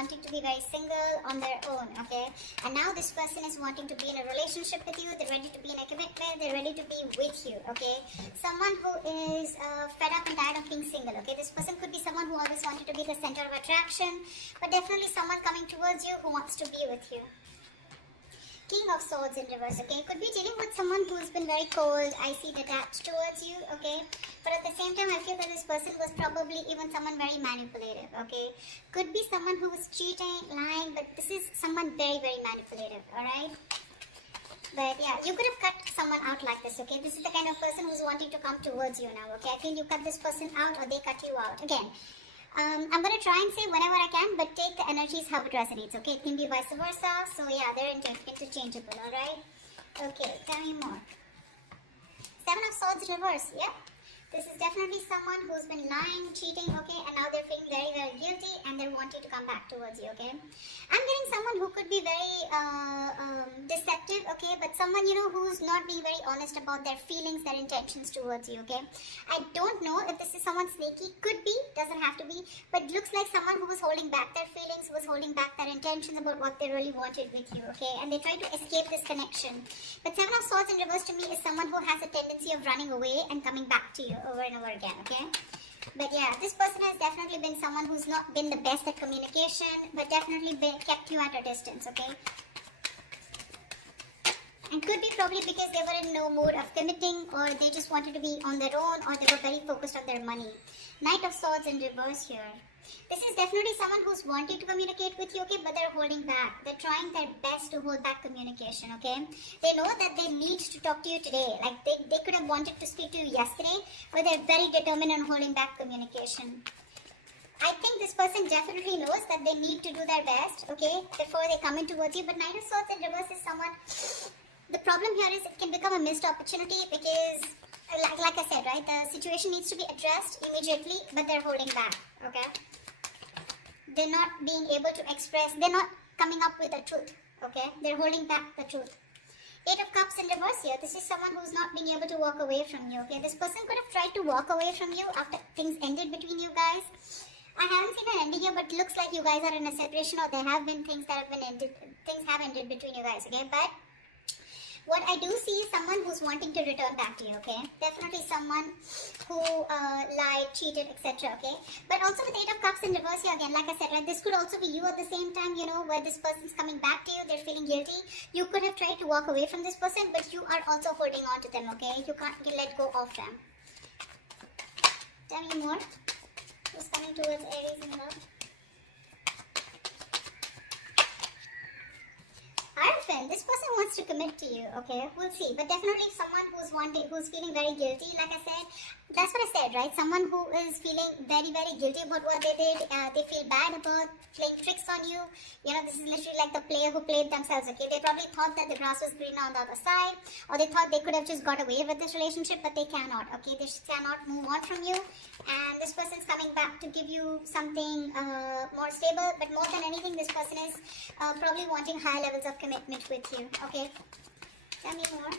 wanting to be very single on their own, okay? And now this person is wanting to be in a relationship with you. They're ready to be in a commitment. They're ready to be with you, okay? Someone who is fed up and tired of being single, okay? This person could be someone who always wanted to be the center of attraction, but definitely someone coming towards you who wants to be with you. King of Swords in reverse, okay? Could be dealing with someone who's been very cold, icy, detached towards you, okay? But at the same time, I feel that this person was probably even someone very manipulative, okay? Could be someone who was cheating, lying, but this is someone very, very manipulative, alright? But yeah, you could have cut someone out like this, okay? This is the kind of person who's wanting to come towards you now, okay? I feel you cut this person out or they cut you out. Again, I'm going to try and say whenever I can, but take the energies how it resonates, okay? It can be vice versa. So yeah, they're interchangeable, alright? Okay, tell me more. Seven of Swords reverse, yeah. This is definitely someone who's been lying, cheating, okay? And now they're feeling very, very guilty and they're wanting to come back towards you, okay? I'm getting someone who could be very deceptive, okay? But someone, you know, who's not being very honest about their feelings, their intentions towards you, okay? I don't know if this is someone sneaky. Could be, doesn't have to be. But looks like someone who was holding back their feelings, who was holding back their intentions about what they really wanted with you, okay? And they try to escape this connection. But Seven of Swords in reverse to me is someone who has a tendency of running away and coming back to you over and over again, okay? But yeah, this person has definitely been someone who's not been the best at communication, but definitely kept you at a distance, okay? And could be probably because they were in no mood of committing, or they just wanted to be on their own, or they were very focused on their money. Knight of Swords in reverse here. This is definitely someone who's wanting to communicate with you, okay, but they're holding back. They're trying their best to hold back communication, okay? They know that they need to talk to you today. Like, they could have wanted to speak to you yesterday, but they're very determined on holding back communication. I think this person definitely knows that they need to do their best, okay, before they come in towards you. But Knight of Swords in reverse is someone... The problem here is it can become a missed opportunity because, like I said, right, the situation needs to be addressed immediately, but they're holding back, okay? They're not being able to express, they're not coming up with the truth, okay? They're holding back the truth. Eight of Cups in reverse here. This is someone who's not being able to walk away from you, okay? This person could have tried to walk away from you after things ended between you guys. I haven't seen an ending here, but it looks like you guys are in a separation, or there have been things that have been ended, things have ended between you guys, okay? But what I do see is someone who's wanting to return back to you, okay? Definitely someone who lied, cheated, etc., okay? But also with Eight of Cups in reverse here again, like I said, right, this could also be you at the same time, you know, where this person's coming back to you, they're feeling guilty. You could have tried to walk away from this person, but you are also holding on to them, okay? You can't let go of them. Tell me more. Who's coming towards Aries in love? Hierophant, this person wants to commit to you, okay? We'll see. But definitely someone who's feeling very guilty, like I said. That's what I said, right? Someone who is feeling very, very guilty about what they did. They feel bad about playing tricks on you. You know, this is literally like the player who played themselves, okay? They probably thought that the grass was greener on the other side. Or they thought they could have just got away with this relationship, but they cannot, okay? They just cannot move on from you. And this person's coming back to give you something more stable. But more than anything, this person is probably wanting high levels of commitment with you, okay? Tell me more.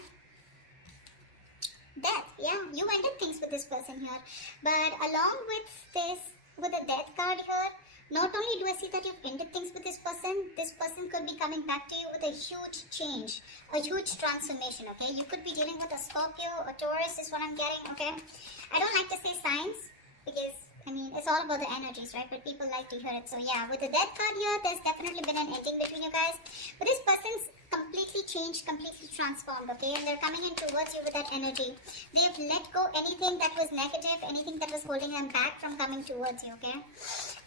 Death, yeah, you ended things with this person here. But along with this, with the Death card here, not only do I see that you've ended things with this person could be coming back to you with a huge change, a huge transformation, okay? You could be dealing with a Scorpio, a Taurus is what I'm getting, okay? I don't like to say signs because, I mean, it's all about the energies, right? But people like to hear it. So yeah, with the Death card here, there's definitely been an ending between you guys. But this person's completely changed, completely transformed, okay? And they're coming in towards you with that energy. They've let go anything that was negative, anything that was holding them back from coming towards you, okay?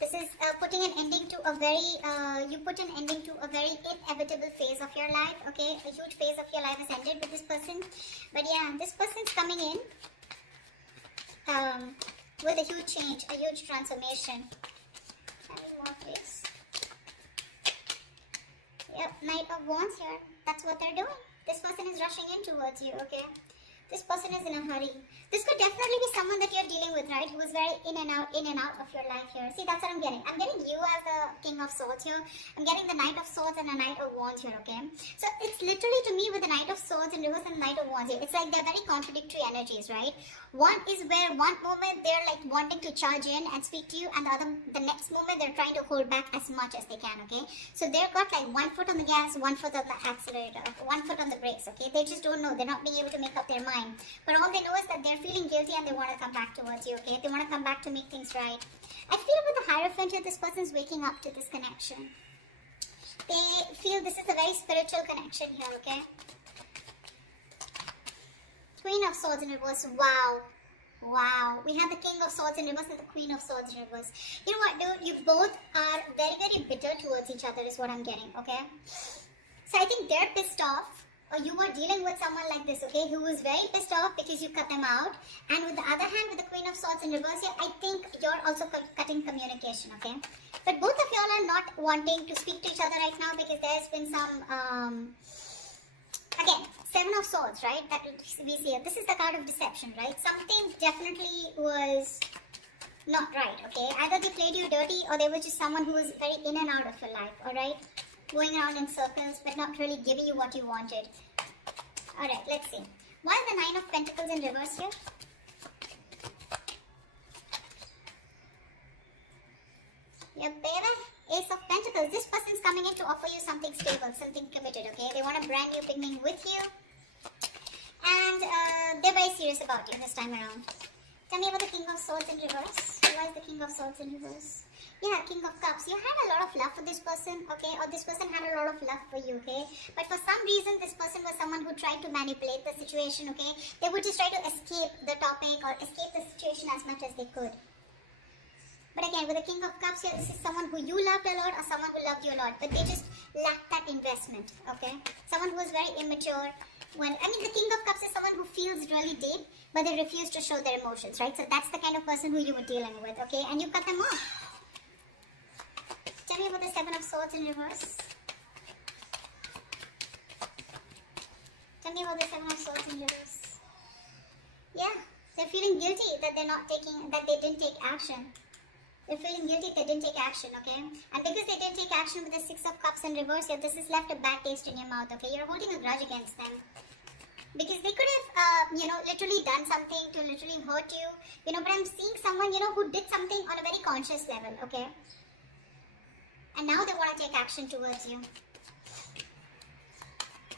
This is putting an ending to a very, you put an ending to a very inevitable phase of your life, okay? A huge phase of your life has ended with this person. But yeah, this person's coming in with a huge change, a huge transformation. Tell me more, please. Yep, Knight of Wands here. That's what they're doing. This person is rushing in towards you, okay? This person is in a hurry. This could definitely be someone that you're dealing with, right? Who is very in and out of your life here. See, that's what I'm getting. I'm getting you as the King of Swords here. I'm getting the Knight of Swords and a Knight of Wands here, okay? So it's literally to me with the Knight of Swords in reverse and the Knight of Wands here. It's like they're very contradictory energies, right? One is where one moment they're like wanting to charge in and speak to you, and the next moment they're trying to hold back as much as they can, okay? So they've got like one foot on the gas, one foot on the accelerator, one foot on the brakes, okay? They just don't know. They're not being able to make up their mind. But all they know is that they're feeling guilty and they want to come back towards you, okay? They want to come back to make things right. I feel with the Hierophant here, this person's waking up to this connection. They feel this is a very spiritual connection here, okay? Queen of Swords in reverse. Wow. Wow. We have the King of Swords in reverse and the Queen of Swords in reverse. You know what, dude? You both are very, very bitter towards each other is what I'm getting, okay? So I think they're pissed off. Or you are dealing with someone like this, okay, who is very pissed off because you cut them out. And with the other hand, with the Queen of Swords in reverse here, I think you're also cutting communication, okay? But both of y'all are not wanting to speak to each other right now because there's been some, again, Seven of Swords, right? That we see here. This is the card of deception, right? Something definitely was not right, okay? Either they played you dirty or they were just someone who was very in and out of your life, alright? Going around in circles but not really giving you what you wanted. Alright, let's see. Why is the Nine of Pentacles in reverse here? Yeah, baby. Ace of Pentacles. This person's coming in to offer you something stable, something committed, okay? They want a brand new beginning with you. And they're very serious about you this time around. Tell me about the King of Swords in reverse. Why is the King of Swords in reverse? Yeah, King of Cups. You had a lot of love for this person, okay? Or this person had a lot of love for you, okay? But for some reason, this person was someone who tried to manipulate the situation, okay? They would just try to escape the topic or escape the situation as much as they could. But again, with the King of Cups here, this is someone who you loved a lot or someone who loved you a lot. But they just lacked that investment, okay? Someone who was very immature. The King of Cups is someone who feels really deep, but they refuse to show their emotions, right? So that's the kind of person who you were dealing with, okay? And you cut them off. Tell me about the Seven of Swords in reverse. Tell me about the Seven of Swords in reverse. Yeah, they're feeling guilty that they didn't take action. They're feeling guilty they didn't take action, okay? And because they didn't take action with the Six of Cups in reverse, yeah, this has left a bad taste in your mouth, okay? You're holding a grudge against them. Because they could have, literally done something to literally hurt you. But I'm seeing someone, who did something on a very conscious level, okay? And now they want to take action towards you.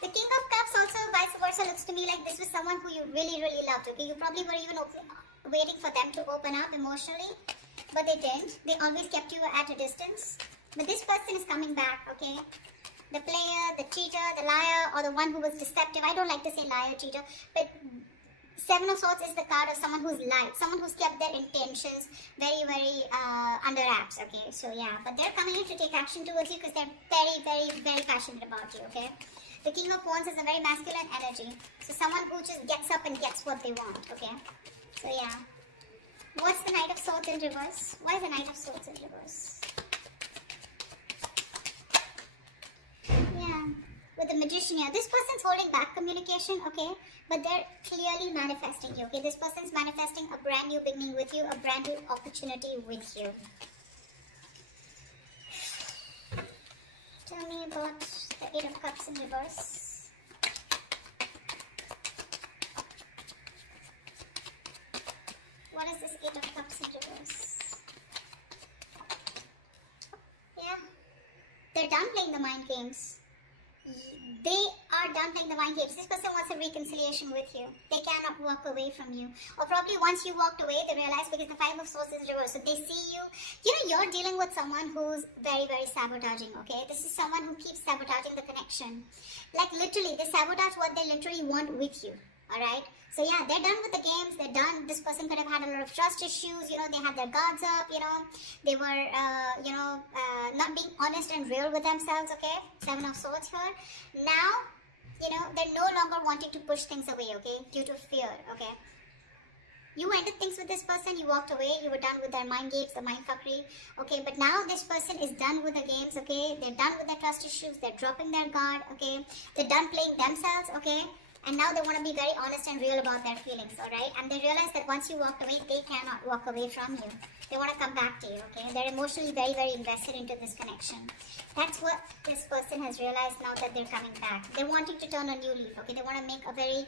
The King of Cups also, vice versa, looks to me like this was someone who you really, really loved, okay? You probably were even waiting for them to open up emotionally. But they didn't. They always kept you at a distance. But this person is coming back, okay? The player, the cheater, the liar, or the one who was deceptive. I don't like to say liar, cheater. But Seven of Swords is the card of someone who's lied. Someone who's kept their intentions very, very under wraps, okay? So, yeah. But they're coming in to take action towards you because they're very, very, very passionate about you, okay? The King of Wands is a very masculine energy. So, someone who just gets up and gets what they want, okay? So, yeah. What's the Knight of Swords in reverse? Why is the Knight of Swords in reverse? Yeah, with the Magician here. This person's holding back communication, okay? But they're clearly manifesting you, okay? This person's manifesting a brand new beginning with you, a brand new opportunity with you. Tell me about the Eight of Cups in reverse. What is this Eight of Cups in reverse? Yeah. They're done playing the mind games. They are done playing the mind games. This person wants a reconciliation with you. They cannot walk away from you. Or probably once you walked away, they realize because the Five of Swords is reversed. So they see you. You're dealing with someone who's very, very sabotaging, okay? This is someone who keeps sabotaging the connection. Like literally, they sabotage what they literally want with you. Alright? So yeah, they're done with the games, they're done. This person could have had a lot of trust issues, they had their guards up, they were, not being honest and real with themselves, okay? Seven of Swords here. Now, they're no longer wanting to push things away, okay? Due to fear, okay? You ended things with this person, you walked away, you were done with their mind games, the mind fuckery, okay? But now this person is done with the games, okay? They're done with their trust issues, they're dropping their guard, okay? They're done playing themselves, okay? And now they want to be very honest and real about their feelings, alright? And they realize that once you walked away, they cannot walk away from you. They want to come back to you, okay? They're emotionally very, very invested into this connection. That's what this person has realized now that they're coming back. They're wanting to turn a new leaf, okay? They want to make a very,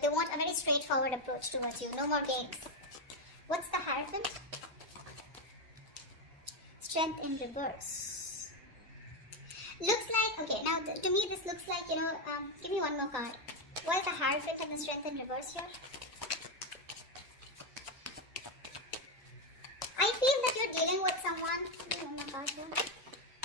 they want a very straightforward approach towards you. No more games. What's the Hierophant? Strength in reverse. Looks like, okay, now to me this looks like, give me one more card. What is the Hierophant and the Strength in reverse here? I feel that you're dealing with someone. Give me one more card here.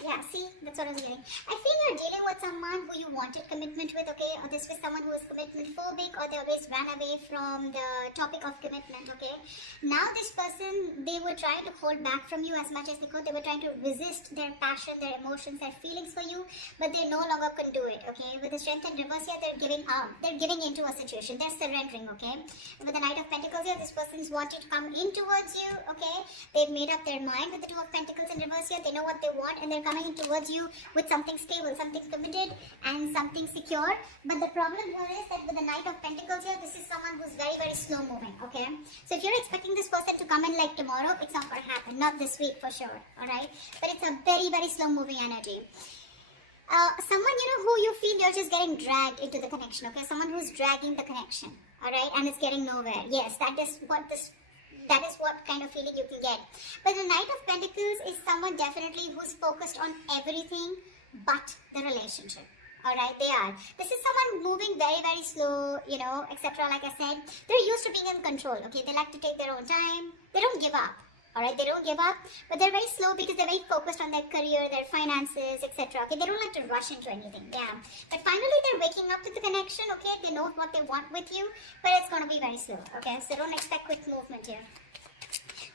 Yeah, see, that's what I was getting. I feel you're dealing with someone who you wanted commitment with, okay? Or this was someone who was commitment phobic, or they always ran away from the topic of commitment, okay? Now this person, they were trying to hold back from you as much as they could. They were trying to resist their passion, their emotions, their feelings for you, but they no longer could do it, okay? With the Strength and reverse here, they're giving out. They're giving into a situation. They're surrendering, okay? With the Knight of Pentacles here, this person's wanting to come in towards you, okay? They've made up their mind. With the Two of Pentacles in reverse here, they know what they want, and they're coming in towards you with something stable, something committed, and something secure. But the problem here is that with the Knight of Pentacles here, this is someone who's very, very slow moving, okay? So if you're expecting this person to come in like tomorrow, it's not going to happen. Not this week for sure, alright? But it's a very, very slow moving energy. Someone, who you feel you're just getting dragged into the connection, okay? Someone who's dragging the connection, alright? And it's getting nowhere. Yes, that is what kind of feeling you can get. But the Knight of Pentacles is someone definitely who's focused on everything but the relationship. Alright, they are. This is someone moving very, very slow, etc. Like I said, they're used to being in control, okay? They like to take their own time. They don't give up. Alright, they don't give up, but they're very slow because they're very focused on their career, their finances, etc. Okay, they don't like to rush into anything, yeah. But finally, they're waking up to the connection, okay? They know what they want with you, but it's going to be very slow, okay? So don't expect quick movement here.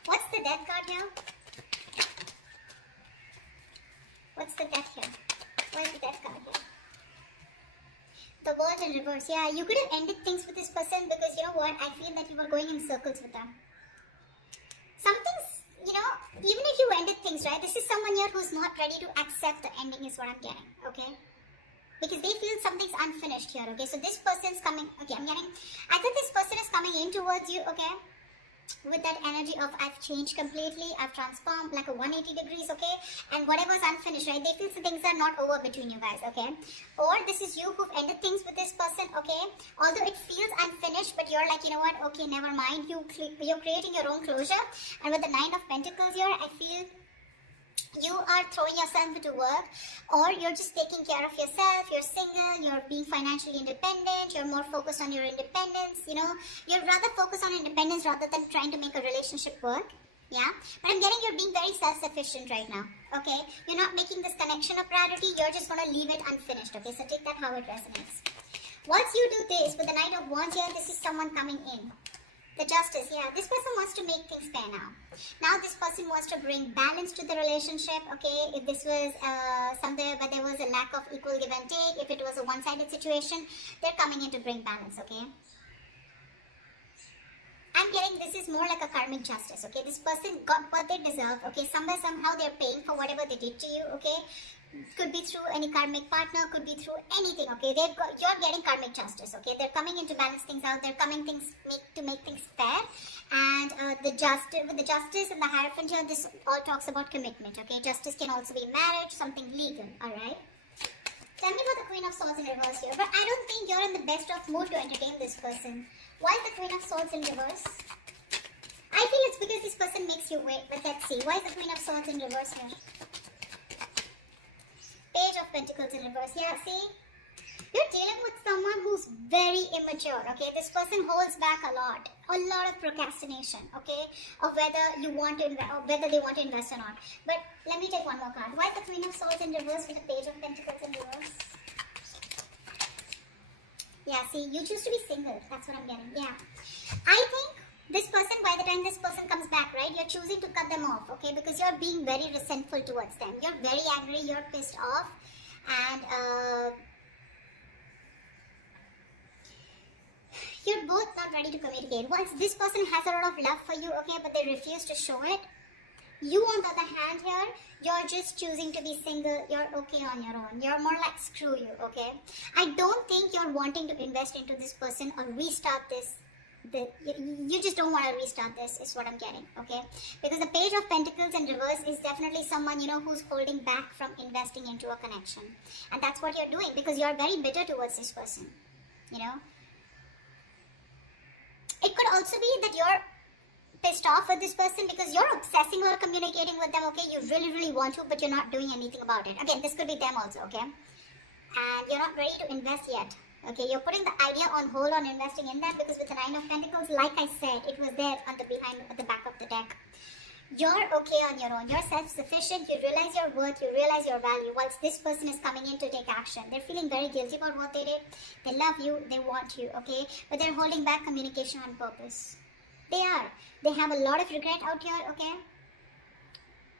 What's the Death card here? What's the Death here? Where's the Death card here? The World in reverse, yeah. You could have ended things with this person because, you know what? I feel that you were going in circles with them. Something's, even if you ended things, right, this is someone here who's not ready to accept the ending is what I'm getting, okay? Because they feel something's unfinished here, okay? So this person's coming, okay, I think this person is coming in towards you, okay? With that energy of I've changed completely, I've transformed like a 180 degrees, okay? And whatever's unfinished, right? They feel things are not over between you guys, okay? Or this is you who've ended things with this person, okay? Although it feels unfinished, but you're like, you know what? Okay, never mind. You're creating your own closure. And with the Nine of Pentacles here, I feel you are throwing yourself into work, or you're just taking care of yourself. You're single, you're being financially independent, you're more focused on your independence, you're rather focused on independence rather than trying to make a relationship work. Yeah, but I'm getting you're being very self-sufficient right now, okay? You're not making this connection a priority, you're just going to leave it unfinished, okay? So take that how it resonates. Once you do this, with the Knight of Wands here, this is someone coming in. The Justice, yeah, this person wants to make things fair now. Now this person wants to bring balance to the relationship, okay? If this was somewhere where there was a lack of equal give and take, if it was a one-sided situation, they're coming in to bring balance, okay? I'm getting this is more like a karmic justice, okay? This person got what they deserve, okay? Somewhere, somehow they're paying for whatever they did to you, okay? Could be through any karmic partner, could be through anything, okay? You're getting karmic justice, okay? They're coming in to balance things out. They're coming to make things fair. And with the Justice and the Hierophant here, this all talks about commitment, okay? Justice can also be marriage, something legal, alright? Tell me about the Queen of Swords in reverse here. But I don't think you're in the best of mood to entertain this person. Why is the Queen of Swords in reverse? I feel it's because this person makes you wait, but let's see. Why is the Queen of Swords in reverse here? Page of Pentacles in reverse. Yeah, see? You're dealing with someone who's very immature, okay? This person holds back a lot of procrastination, okay? Of whether you want to invest, or whether they want to invest or not. But let me take one more card. Why is the Queen of Swords in reverse with the Page of Pentacles in reverse? Yeah, see, you choose to be single. That's what I'm getting. Yeah. I think this person, by the time this person comes back, right, you're choosing to cut them off, okay? Because you're being very resentful towards them. You're very angry, you're pissed off. And you're both not ready to communicate. Once this person has a lot of love for you, okay, but they refuse to show it, You, on the other hand, here, you're just choosing to be single. You're okay on your own. You're more like screw you, okay? I don't think you're wanting to invest into this person or restart this. You just don't want to restart this, is what I'm getting, okay? Because the Page of Pentacles in reverse is definitely someone, you know, who's holding back from investing into a connection. And that's what you're doing, because you're very bitter towards this person, you know? It could also be that you're pissed off with this person because you're obsessing or communicating with them, okay? You really, really want to, but you're not doing anything about it. Again, this could be them also, okay? And you're not ready to invest yet. Okay, you're putting the idea on hold on investing in that because with the Nine of Pentacles, like I said, it was there on the back of the deck. You're okay on your own. You're self-sufficient. You realize your worth. You realize your value. Whilst this person is coming in to take action, they're feeling very guilty about what they did. They love you. They want you, okay? But they're holding back communication on purpose. They are. They have a lot of regret out here, okay?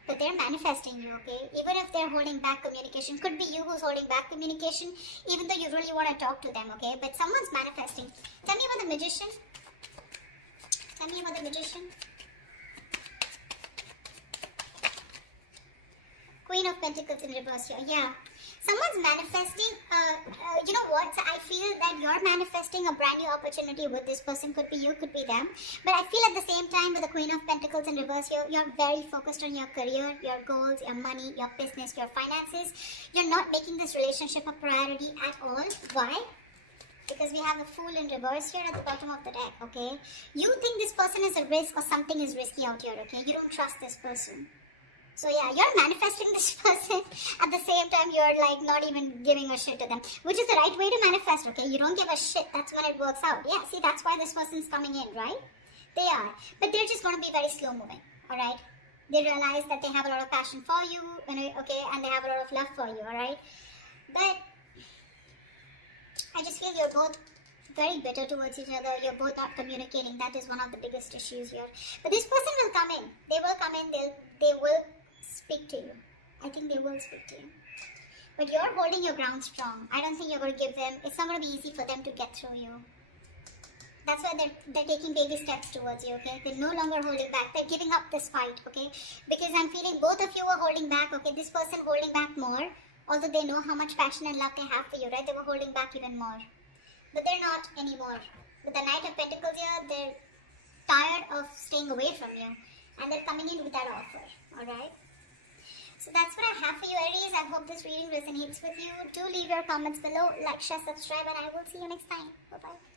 But they're manifesting you, okay? Even if they're holding back communication, could be you who's holding back communication, even though you really want to talk to them, okay? But someone's manifesting. Tell me about the Magician. Tell me about the Magician. Queen of Pentacles in reverse here. Yeah. Someone's manifesting, you know what? So I feel that you're manifesting a brand new opportunity with this person. Could be you, could be them. But I feel at the same time with the Queen of Pentacles in reverse here, you're very focused on your career, your goals, your money, your business, your finances. You're not making this relationship a priority at all. Why? Because we have the Fool in reverse here at the bottom of the deck, okay? You think this person is a risk or something is risky out here, okay? You don't trust this person. So yeah, you're manifesting this person. At the same time, you're like not even giving a shit to them. Which is the right way to manifest, okay? You don't give a shit. That's when it works out. Yeah, see, that's why this person's coming in, right? They are. But they're just going to be very slow moving, alright? They realize that they have a lot of passion for you, okay? And they have a lot of love for you, alright? But I just feel you're both very bitter towards each other. You're both not communicating. That is one of the biggest issues here. But this person will come in. They will come in. They will speak to you. I think they will speak to you. But you're holding your ground strong. I don't think you're going to give them, it's not going to be easy for them to get through you. That's why they're taking baby steps towards you, okay? They're no longer holding back. They're giving up this fight, okay? Because I'm feeling both of you are holding back, okay? This person holding back more, although they know how much passion and love they have for you, right? They were holding back even more. But they're not anymore. With the Knight of Pentacles here, they're tired of staying away from you. And they're coming in with that offer, alright? So that's what I have for you, Aries. I hope this reading resonates with you. Do leave your comments below, like, share, subscribe, and I will see you next time. Bye-bye.